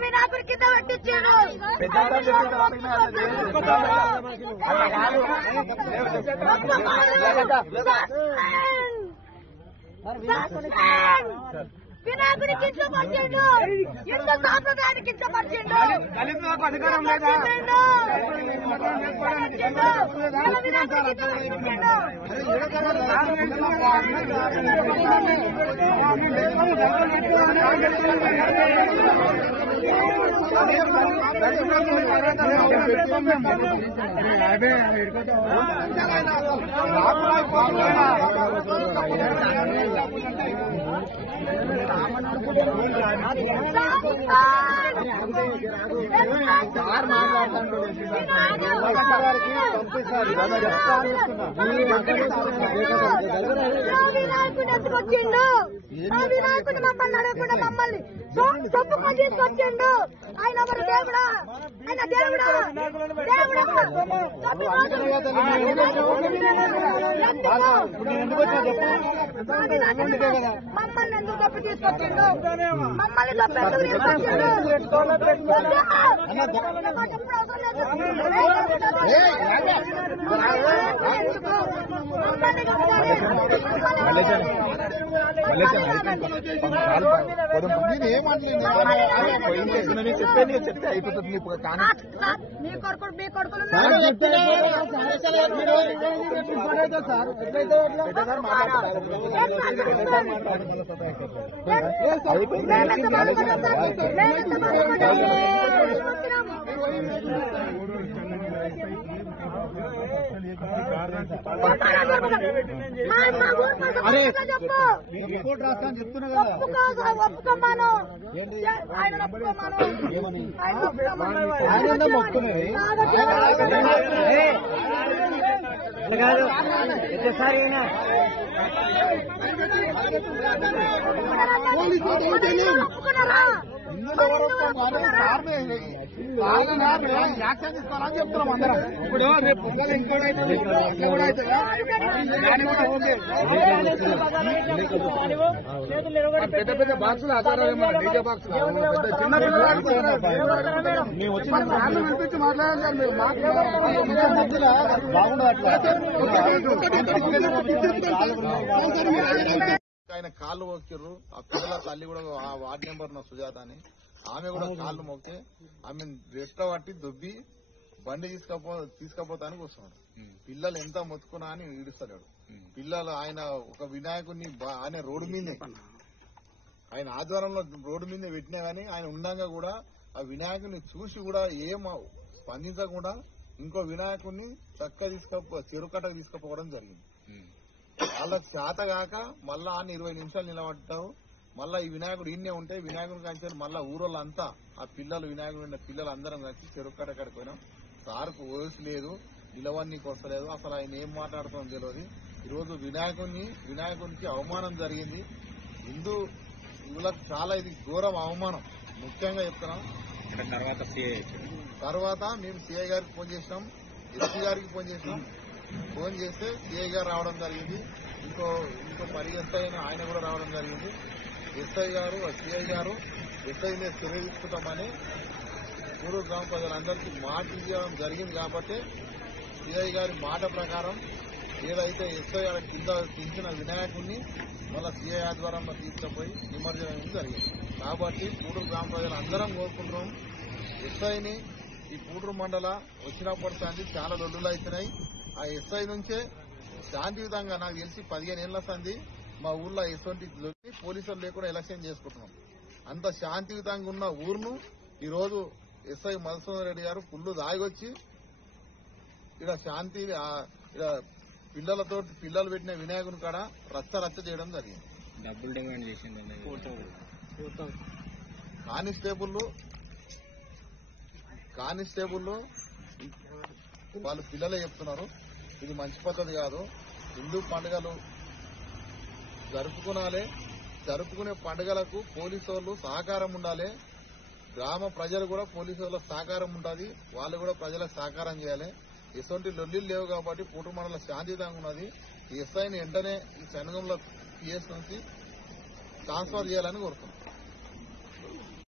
వినాయకుడి కింద పెట్టించాడు. వినాయకుడి కించపరిచిండు, హిందూ సాంప్రదాయాన్ని కించపరిచిండు. అధికారం లేదా తీసుకొచ్చిండు. ఆ వినాయకుడు మమ్మల్ని అడగకుండా మమ్మల్ని చొప్పుకొని తీసుకొచ్చిండు. ఆయన ఎవరు? దేవుడా? ఆయన దేవుడా? మమ్మల్ని ఎందుకు తప్పు తీసుకొచ్చిండు? మమ్మల్ని తప్పు ఎందుకు తీసుకొచ్చిండు? చెప్తే అయిపోతుంది. మీ కొడుకులు రిపోర్ట్ రాస్తాను చెప్తున్నా కదా. ఒప్పుకోమాను, ఆయన ఒప్పుకోమాను, ఆయన మొక్కున్నది ఒప్పుకున్నారా? యాక్షన్ తీసుకోవాలని చెప్తున్నాం అందరం. ఇప్పుడు పొంగల్ ఇంకోటైతే పెద్ద పెద్ద బాక్సులు ఆధారాలు డీజే బాక్సులు చిన్న మేము వచ్చిన అనిపించి మాట్లాడాలి సార్. మీరు మాట్లాడాలి. ఆయన కాళ్ళు మొక్కిర్రు. ఆ పిల్లల తల్లి కూడా ఆ వార్డు నెంబర్ నా సుజాత అని, ఆమె కూడా కాళ్ళు మొక్కి ఆమె రెట్ట పట్టి దుబ్బి బండి తీసుకపోతానికి వస్తున్నాడు. పిల్లలు ఎంత మొత్తుకున్నా అని ఈడుస్తున్నాడు. పిల్లలు ఆయన ఒక వినాయకుడిని ఆయన రోడ్డు మీదే, ఆయన ఆధ్వర్యంలో రోడ్డు మీదే పెట్టినా గానీ ఆయన ఉండగా కూడా ఆ వినాయకుడిని చూసి కూడా ఏం స్పందించకుండా ఇంకో వినాయకుడిని చక్కగా చెరుకట్టకు తీసుకుపోవడం జరిగింది. వాళ్ళకి చేత కాక మళ్ళా 20 నిమిషాలు నిలబడ్డావు. మళ్ళా ఈ వినాయకుడు ఈయనే ఉంటే వినాయకుడిని కంచారు. మళ్ళా ఊరోళ్ళంతా ఆ పిల్లలు వినాయకుడు పిల్లలు అందరం కలిసి చెరుకట్ట కడికి పోయినాం. సార్కు వయసు లేదు, నిలవన్నీకి వస్తలేదు. అసలు ఆయన ఏం మాట్లాడుతాం తెలియదు. ఈరోజు వినాయకుడికి అవమానం జరిగింది. హిందూ యువలకు చాలా ఇది ఘోరం అవమానం. ముఖ్యంగా చెప్తున్నాం. తర్వాత మేము సిఐ గారికి ఫోన్ చేసినాం, ఎస్పీ గారికి ఫోన్ చేసినాం. ఫోన్ చేస్తే సిఐ గారు రావడం జరిగింది. ఇంకో ఎస్ఐ ఆయన కూడా రావడం జరిగింది. ఎస్ఐ గారు సిఐ గారు ఎస్ఐ మీద చర్య తీసుకుంటామని మూడు గ్రామ ప్రజలందరికీ మాట ఇవ్వడం జరిగింది. కాబట్టి సిఐ గారి మాట ప్రకారం ఏదైతే ఎస్ఐ గారి కింద పెంచిన వినాయకుడిని మళ్ళా సిఐ ఆధ్వర్యంలో తీసుకుపోయి నిమజ్జనం జరిగింది. కాబట్టి పూడూరు గ్రామ ప్రజలు అందరం కోరుకుంటున్నాం. ఎస్ఐని ఈ పూడూరు మండల వచ్చినప్పటి చాలా లొల్లులు అవుతున్నాయి. ఆ ఎస్ఐ నుంచే శాంతియుతంగా నాకు తెలిసి 15 ఏళ్ల సంది మా ఊర్లో ఎటువంటి పోలీసులు లేకుండా ఎలక్షన్ చేసుకుంటున్నాం. అంత శాంతియుతంగా ఉన్న ఊరును ఈరోజు ఎస్ఐ మధుసూదన్ రెడ్డి గారు పుల్లు దాగొచ్చి ఇక్కడ శాంతి పిల్లలతో పిల్లలు పెట్టిన వినాయకుని కాడ రచ్చ చేయడం జరిగింది. డబ్బులు డిమాండ్ చేసింది. కానిస్టేబుల్ వాళ్ళు పిల్లలే చెప్తున్నారు, ఇది మంచి పద్ధతి కాదు. హిందూ పండుగలు జరుపుకునే పండుగలకు పోలీసు వాళ్ళు సహకారం ఉండాలి. గ్రామ ప్రజలు కూడా పోలీసు వాళ్ళ సహకారం ఉంటుంది. వాళ్ళు కూడా ప్రజలకు సహకారం చేయాలి. ఎటువంటి లొల్లిలు లేవు కాబట్టి పూటూరు మండలం శాంతియుతంగా ఉన్నది. ఈ ఎస్ఐని వెంటనే ఈ సంఘంలో పిఎస్ నుంచి ట్రాన్స్ఫర్ చేయాలని కోరుతున్నాం.